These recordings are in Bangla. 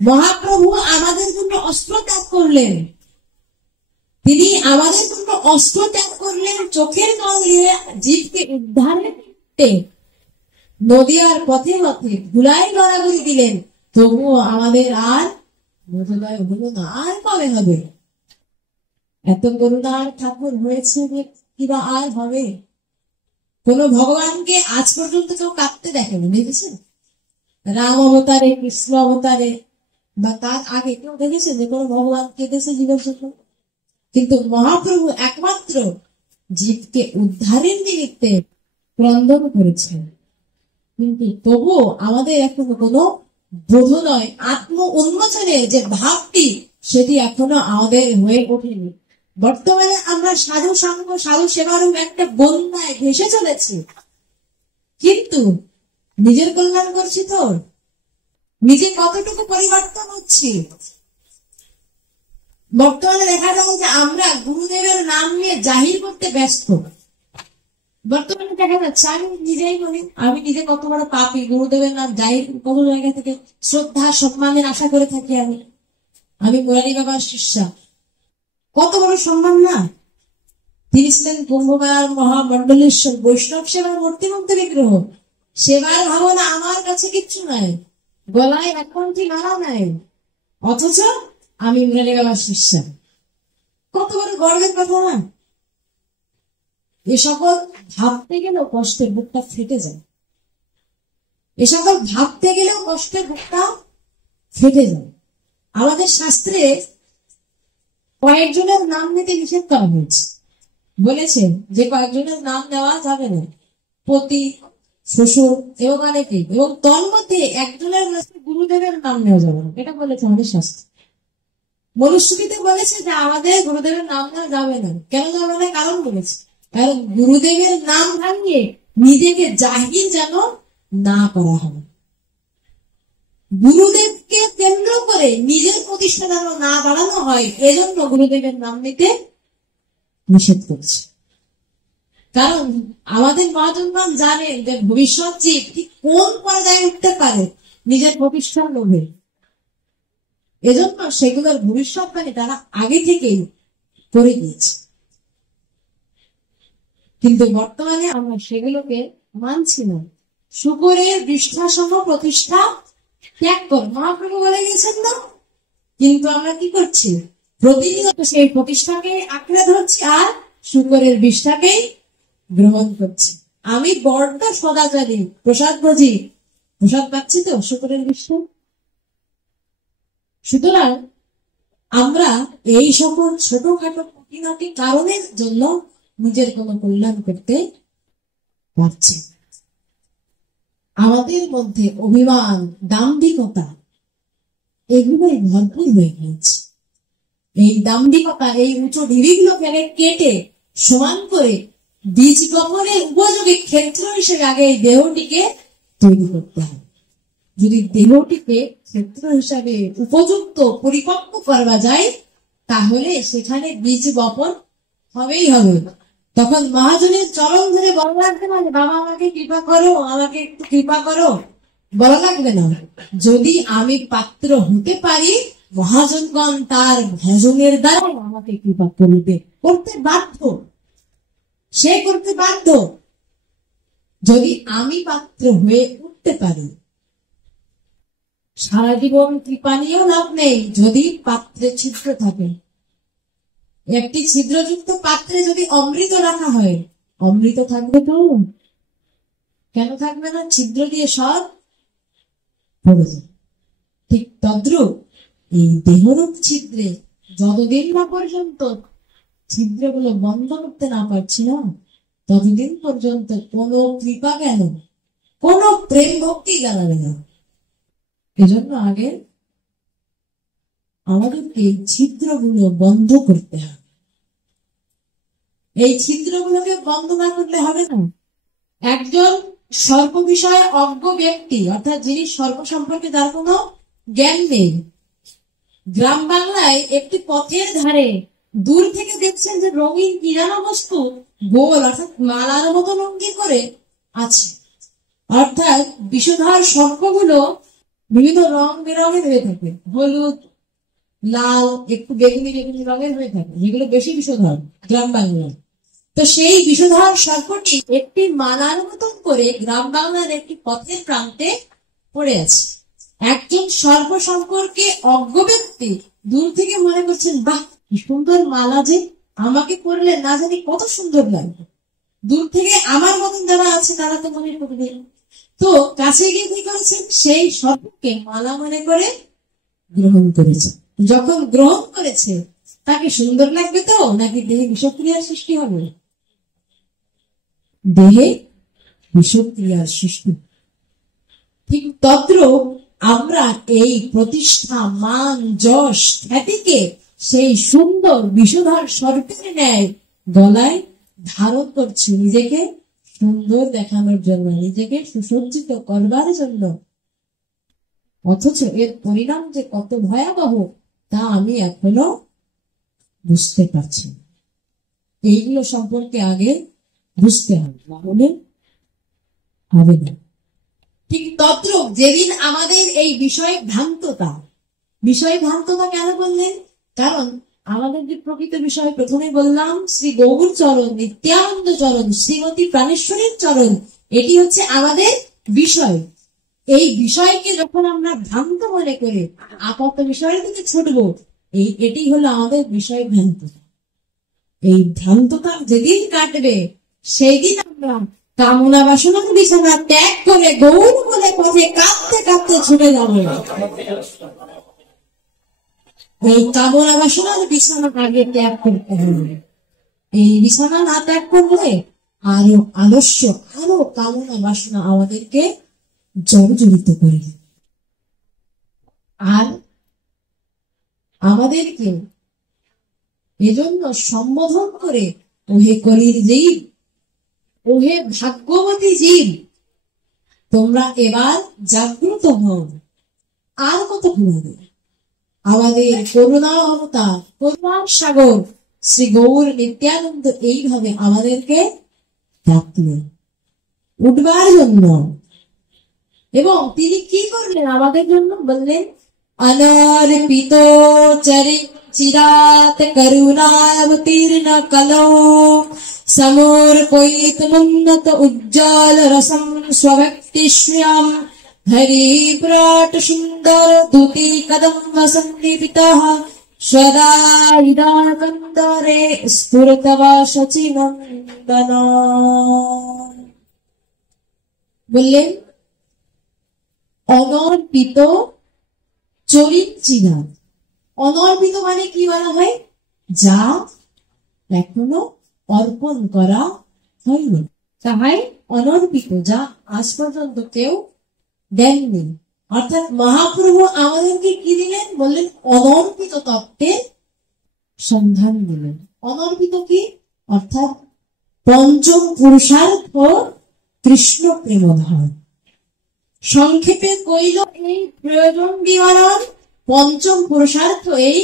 মহাপ্রভু আমাদের জন্য অস্ত্র ত্যাগ করলেন, তিনি আমাদের জন্য অস্ত্র ত্যাগ করলেন, চোখের জল দিয়ে জীবকে উদ্ধারের নদীয়ার পথে পথে ধুলাই গড়াগড়ি দিলেন, তবুও আমাদের আর বোধোদয় হলো না। আর কবে হবে? এত করুণার ঠাকুর হয়েছে কিবা আর হবে? কোন ভগবানকে আজ পর্যন্ত কেউ কাঁদতে দেখেনি, দেখেছেন? রাম অবতারে, কৃষ্ণ অবতারে বা তার আগে কেউ দেখেছে যে কোন ভগবান কেঁদেছে জীবের জন্য? কিন্তু মহাপ্রভু একমাত্র জীবকে উদ্ধারের নিমিত্তে ক্রন্দন করেছেন। কিন্তু তবুও আমাদের এখনো কোনো বোধোদয়, আত্ম উন্মোচনের যে ভাবটি, সেটি এখনো আমাদের হয়ে ওঠেনি। বর্তমানে আমরা সাধু সঙ্গ, সাধু সেবারূপ একটা বন্যায় ভেসে চলেছি, কিন্তু নিজের কল্যাণ করছি তো? নিজে কতটুকু পরিবর্তন হচ্ছি? বর্তমানে দেখা যায় যে আমরা গুরুদেবের নাম নিয়ে জাহির করতে ব্যস্ত। বর্তমানে দেখা যাচ্ছে, আমি নিজেই বলি, আমি নিজে কত বড় পাপী, গুরুদেবের নাম জাহির কত জায়গা থেকে শ্রদ্ধা সম্মানের আশা করে থাকি। আমি মুরারি বাবার শিষ্যা, কত বড় সম্মান না? তিনি ছিলেন কুম্ভমেলার মহামন্ডলেশ্বর, বৈষ্ণব সেবার মূর্তিমন্ত বিগ্রহ। সেবার ভাবনা আমার কাছে কিচ্ছু নাই, গলায় এখন কি মারা নাই, অথচ আমি মুরারি বাবার শিষ্যা। কত বড় গর্বের কথা না? এ সকল ভাবতে গেলেও কষ্টের বুকটা ফেটে যায়, এ সকল ভাবতে গেলেও কষ্টের বুকটা ফেটে যায়। আমাদের শাস্ত্রে কয়েকজনের নাম নিতে নিষেধ করা হয়েছে, বলেছেন যে কয়েকজনের নাম নেওয়া যাবে না, পতি, শ্বশুর এবং অনেকেই, এবং তন্মধ্যে একজনের গুরুদেবের নাম নেওয়া যাবে না, এটা বলেছে আমাদের শাস্ত্র। মনুস্মৃতিতে বলেছে যে আমাদের গুরুদেবের নাম নেওয়া যাবে না। কেন যাবে না? কারণ বলেছে, কারণ গুরুদেবের নাম ভাঙিয়ে নিজেকে জাহির যেন না করা হয়, গুরুদেবকে কেন্দ্র করে নিজের প্রতিষ্ঠা যেন না বাড়ানো হয়, এজন্য গুরুদেবের নাম নিতে নিষেধ করছে। কারণ আমাদের মহাজনগণ জানেন যে ভবিষ্যৎ জীব ঠিক কোন পর্যায়ে উঠতে পারে নিজের প্রতিষ্ঠার লোভে, এজন্য সেগুলোর ভবিষ্যৎবাণী তারা আগে থেকেই করে দিয়েছে। কিন্তু বর্তমানে আমরা সেগুলোকে মানছি না। শুকরের বিষ্ঠাসম প্রতিষ্ঠা ত্যাগ কর, মহাপ্রভু বলে গেছেন না? কিন্তু আমরা কি করছি? প্রতিনিয়ত সেই প্রতিষ্ঠাকে আঁকড়ে ধরছি আর শুকরের বিষ্ঠাকেই গ্রহণ করছি। আমি বড্ড সদাচারী, প্রসাদ ভোজি, প্রসাদ পাচ্ছি তো শুকরের বিষ্ঠা। সুতরাং আমরা এই সকল ছোটখাটো খুঁটিনাটি কারণের জন্য নিজের কোনো কল্যাণ করতে পারছি। আমাদের মধ্যে অভিমান, দাম্ভিকতা এগুলোই ভরপুর হয়ে গিয়েছে। এই দাম্ভিকতা, এই উঁচু ঢিবিগুলোকে কেটে সমান করে বীজ বপনের উপযোগী ক্ষেত্র হিসেবে আগে এই দেহটিকে তৈরি করতে হবে। যদি দেহটিকে ক্ষেত্র হিসাবে উপযুক্ত পরিপক্ব করা যায়, তাহলে সেখানে বীজ বপন হবেই হবে। তখন মহাজনের চরণ ধরে বলা লাগবে না যে বাবা আমাকে কৃপা করো, আমাকে একটু কৃপা করো, বলা লাগবে না। যদি আমি পাত্র হতে পারি, মহাজনগণ তার ভজনের দ্বারা আমাকে কৃপা করবে, করতে বাধ্য, সে করতে বাধ্য। যদি আমি পাত্র হয়ে উঠতে পারি, সারা জীবন কৃপা নিয়েও লাভ নেই যদি পাত্রে ছিদ্র থাকে। একটি ছিদ্রযুক্ত পাত্রে যদি অমৃত রাখা হয়, অমৃত থাকবে তো? কেন থাকবে না? ছিদ্র দিয়ে সব পড়ে যায়। ঠিক তদ্রূপ এই দেহরূপ ছিদ্রে যতদিন না পর্যন্ত ছিদ্রগুলো বন্ধ করতে না পারছি না, ততদিন পর্যন্ত কোনো কৃপা গেল, কোনো প্রেম ভক্তি গেল না। এজন্য আগে আমাদেরকে এই ছিদ্রগুলো বন্ধ করতে হবে। এই ছিদ্রগুলোকে বন্ধ না করলে হবে না। একজন সর্প বিষয়ে অজ্ঞ ব্যক্তি, অর্থাৎ যিনি সর্প সম্পর্কে যার কোনো জ্ঞান নেই, গ্রাম বাংলায় একটি পথের ধারে দূর থেকে দেখছেন যে রঙিন কি যেন বস্তু গোল, অর্থাৎ মালার মতো রঙিন করে আছে। অর্থাৎ বিষধর সর্পগুলো বিভিন্ন রং বেরঙের হয়ে থাকে, হলুদ, লাল, একটু বেগুনি বেগুনি রঙের হয়ে থাকে, যেগুলো বেশি বিষধর গ্রাম বাংলায়। তো সেই বিষধর সর্পটি একটি মালার মতন করে গ্রাম বাংলার একটি পথের প্রান্তে পড়ে আছে। একজন সর্প সম্পর্কে অজ্ঞ ব্যক্তি দূর থেকে মনে করছেন, বাহ কি সুন্দর মালা, যে আমাকে পড়লে না জানি কত সুন্দর লাগবে। দূর থেকে আমার মতন যারা আছে তারা তো মনে করবে। তো কাছে গিয়ে কি করেছেন, সেই সর্পকে মালা মনে করে গ্রহণ করেছে। যখন গ্রহণ করেছে, তাকে সুন্দর লাগবে তো, নাকি দেহে বিষক্রিয়ার সৃষ্টি হবে? দেহে বিষক্রিয়ার সৃষ্টি। ঠিক তদ্রূপ আমরা এই প্রতিষ্ঠা, মান, যশ, খ্যাতিকে সেই সুন্দর বিষধর সর্পের ন্যায় গলায় ধারণ করছি, নিজেকে সুন্দর দেখানোর জন্য, নিজেকে সুসজ্জিত করবার জন্য। অথচ এর পরিণাম যে কত ভয়াবহ তা আমি এখনো বুঝতে পারছি না। এইগুলো সম্পর্কে আগে বুঝতে হবে, নাহলে হবে না। ঠিক তদ্রূপ যেদিন আমাদের এই বিষয় ভ্রান্ততা কেন বললেন? কারণ আমাদের যে প্রকৃত বিষয় প্রথমে বললাম, শ্রী গৌর চরণ, নিত্যানন্দ চরণ, শ্রীমতী প্রাণেশ্বরীর চরণ, এটি হচ্ছে আমাদের বিষয়। এই বিষয়কে যখন আমরা ভ্রান্ত মনে করে আপাত বিষয়ের দিকে ছুটবো, এটি হলো আমাদের বিষয় ভ্রান্ততা। এই ভ্রান্ততা যেদিন কাটবে, সেই দিন আমরা কামনা বাসনার বিছানা ত্যাগ করে গৌর বলে পথে কাঁদতে কাঁদতে ছুটে যাব। এই কামনা বাসনার বিছানা আগে ত্যাগ করতে হবে। এই বিছানা না ত্যাগ করলে আরো আলস্য, আরো কামনা বাসনা আমাদেরকে জর্জরিত করে। আর আমাদেরকে এজন্য সম্বোধন করে, ওহে কলির জীব, ওহে ভাগ্যবতী জীব, তোমরা এবার জাগ্রত হও। আর কত ঘুমাবে? আমাদের করুণা অবতার, করুণার সাগর শ্রী গৌর নিত্যানন্দ এইভাবে আমাদেরকে ডাকলেন উঠবার জন্য। এবং তিনি কি করলেন আমাদের জন্য? বললেন, অনর্পিত চিরাত করুণাবতীর্ণ কলো সমর্পয়িতুমুন্নত উজ্জ্বল রসম স্বভক্তিশ্রিয়াম হরিব্রাট সুন্দর দুতি কদম্ব সন্দীপিতঃ সদা হৃদয়কন্দরে স্ফুরতবা শচীনন্দন। বললেন অনর্পিত চরিচিরাত। অনর্পিত মানে কি বলা হয়? যা এখনো অর্পণ করা হয়নি, তাহাই অনর্পিত, যা আজ পর্যন্ত কেউ দেননি। অর্থাৎ মহাপ্রভু আমাদেরকে কি দিলেন? বললেন অনর্পিত তত্ত্বের সন্ধান দিলেন। অনর্পিত কি? অর্থাৎ পঞ্চম পুরুষার্থ কৃষ্ণ প্রেমধন। সংক্ষেপে কইল এই প্রয়োজন বিবরণ, পঞ্চম পুরুষার্থ এই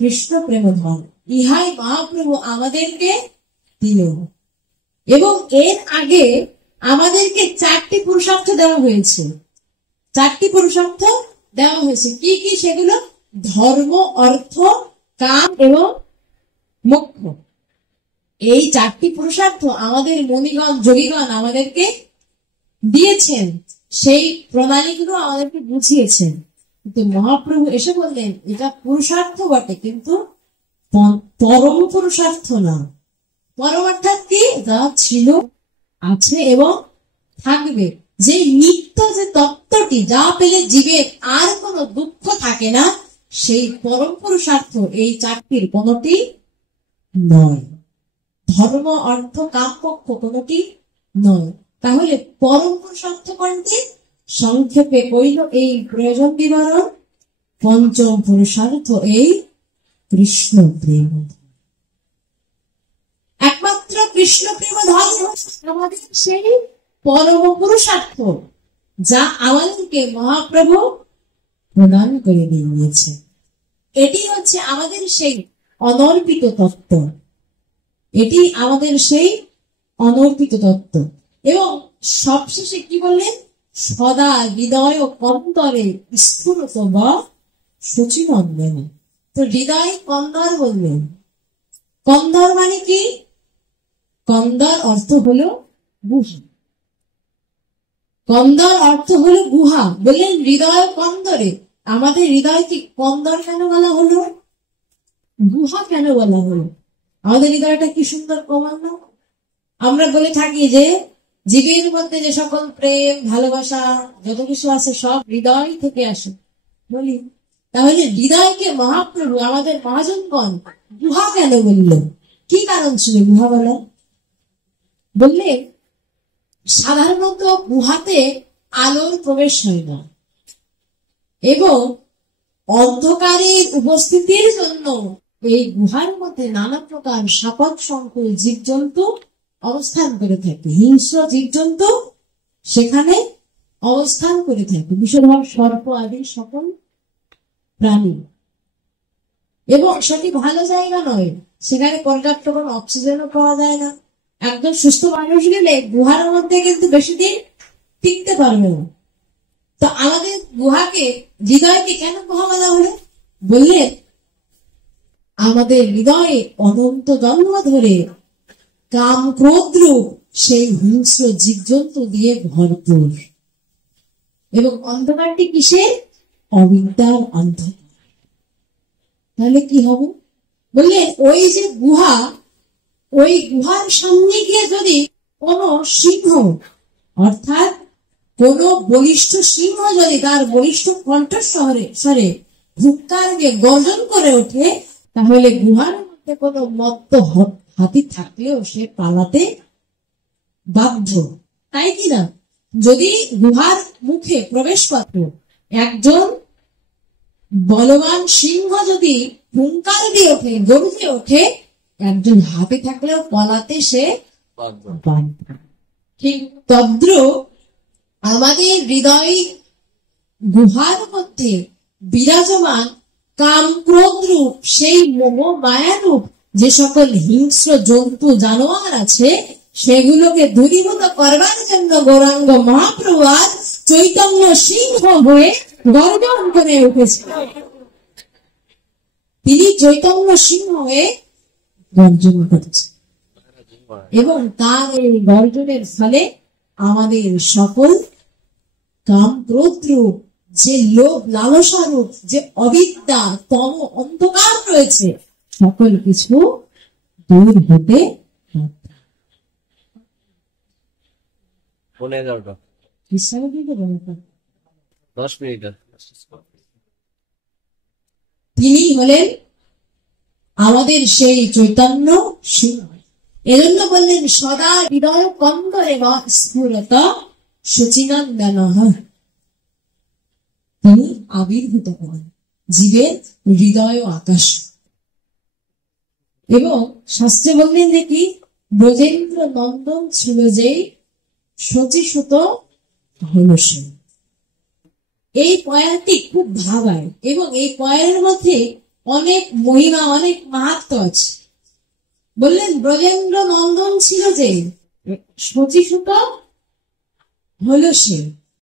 কৃষ্ণ প্রেমধন, ইহাই মহাপ্রভু আমাদেরকে দিলেন। এবং এর আগে আমাদেরকে 4টি পুরুষার্থ দেওয়া হয়েছে। 4টি পুরুষার্থ দেওয়া হয়েছে। কি কি সেগুলো? ধর্ম, অর্থ, কাম এবং মোক্ষ। এই 4টি পুরুষার্থ আমাদের মুনিগণ, যোগীগণ আমাদেরকে দিয়েছেন, সেই প্রণালীগুলো আমাদেরকে বুঝিয়েছেন। কিন্তু মহাপ্রভু এসে বললেন এটা পুরুষার্থ বটে, কিন্তু পরম পুরুষার্থ না। পরম অর্থাৎ কি? যা ছিল, আছে এবং থাকবে, যে নিত্য যে তত্ত্বটি, যা পেলে জীবের আর কোনো দুঃখ থাকে না, সেই পরম পুরুষার্থ এই 4টির কোনটি নয়। ধর্ম, অর্থ, কাম, মোক্ষ কোনটি নয়। তাহলে পরম পুরুষার্থ কোনটি? সংক্ষেপে কইল এই প্রয়োজন বিবরণ, পঞ্চম পুরুষার্থ এই কৃষ্ণ প্রেম। একমাত্র কৃষ্ণ প্রেম ধর্ম আমাদের সেই পরম পুরুষার্থ, যা আমাদেরকে মহাপ্রভু প্রদান করে দিয়েছে। এটি হচ্ছে আমাদের সেই অনর্পিত তত্ত্ব। এটি আমাদের সেই অনর্পিত তত্ত্ব। এবং সবশেষে কি বললেন? সদা হৃদয় কন্দরে স্ফুরত বা শচীনন্দন। তো হৃদয় কন্দর বললেন, কন্দর মানে কি? কন্দর অর্থ হলো গুহা। কন্দর অর্থ হলো গুহা। বললেন হৃদয় কন্দরে। আমাদের হৃদয় কি কন্দর কেন বলা হলো, গুহা কেন বলা হলো? আমাদের হৃদয়টা কি সুন্দর প্রমাণ না? আমরা বলে থাকি যে জীবের মধ্যে যে সকল প্রেম ভালোবাসা যত কিছু আছে সব হৃদয় থেকে আসে বলি। তাহলে হৃদয়কে মহাপ্রভু আমাদের মহাজনগণ গুহা কেন বলল? কি কারণ ছিল গুহা বলা? বললে সাধারণত গুহাতে আলোর প্রবেশ হয় না এবং অন্ধকারের উপস্থিতির জন্য এই গুহার মধ্যে নানা প্রকার সাপক সংকুল জীবজন্তু অবস্থান করে থাকে। হিংস্র জীবজন্তু সেখানে অবস্থান করে থাকে, বিশেষভাবে সর্প আদি সকল প্রাণী। এবং সেটি ভালো জায়গা নয়, সেখানে পর্যাপ্ত কোনো অক্সিজেনও পাওয়া যায় না। একদম সুস্থ মানুষ গেলে গুহার মধ্যে কিন্তু বেশি দিন টিকতে পারবে না। তো আমাদের গুহাকে, হৃদয়কে কেন গুহা বলা হলো? বললে আমাদের হৃদয়ে অনন্ত জন্ম ধরে কাম ক্রোধ রূপ সেই হিংস্র জীবজন্তু দিয়ে ভরপুর। এবং অন্ধকারটি কিসের? অবিদ্যার অন্ধকার। তাহলে কি হবে? বললে ওই যে গুহা, ওই গুহার সামনে গিয়ে যদি কোন সিংহ, অর্থাৎ কোন বলিষ্ঠ সিংহ যদি তার বলিষ্ঠ কণ্ঠস্বরে হুঙ্কারকে গর্জন করে ওঠে, তাহলে গুহার মধ্যে কোনো মত্ত হাতি থাকলেও সে পালাতে বাধ্য, তাই কিনা? যদি গুহার মুখে প্রবেশ পাত্র একজন বলবান সিংহ যদি হুঙ্কার দিয়ে ওঠে, গর্জে ওঠে, একজন হাতি থাকলেও পালাতে সে বাধ্য। ঠিক তদ্রূপ আমাদের হৃদয় গুহার মধ্যে বিরাজমান কাম ক্রোধ রূপ সেই মোহ মায়া রূপ যে সকল হিংস্র জন্তু জানোয়ার আছে, সেগুলোকে দূরীভূত করবার জন্য গৌরাঙ্গ মহাপ্রভু আজ চৈতন্য সিংহ হয়ে গর্জন করে উঠেছে। তিনি চৈতন্য সিংহ হয়ে গর্জন করছে এবং তার এই গর্জনের ফলে আমাদের সকল কাম ক্রোধ রূপ যে লোভ লালসা রূপ যে অবিদ্যা তম অন্ধকার রয়েছে, সকল কিছু দূর হতে তিনি হলেন আমাদের সেই চৈতন্য সিংহ। এজন্য বললেন সদা হৃদয় কন্দরে স্ফুরত শচীনন্দন। তিনি আবির্ভূত হন জীবের হৃদয় আকাশ। এবং শাস্ত্রে বললেন যে কি, ব্রজেন্দ্র নন্দন ছিল যে শচীসুত হল সে। এই পয়ারটি খুব ভাবায় এবং এই পয়ারের মধ্যে অনেক মহিমা, অনেক মাহাত্ম আছে। বললেন ব্রজেন্দ্র নন্দন ছিল যে শচীসুত হল সে।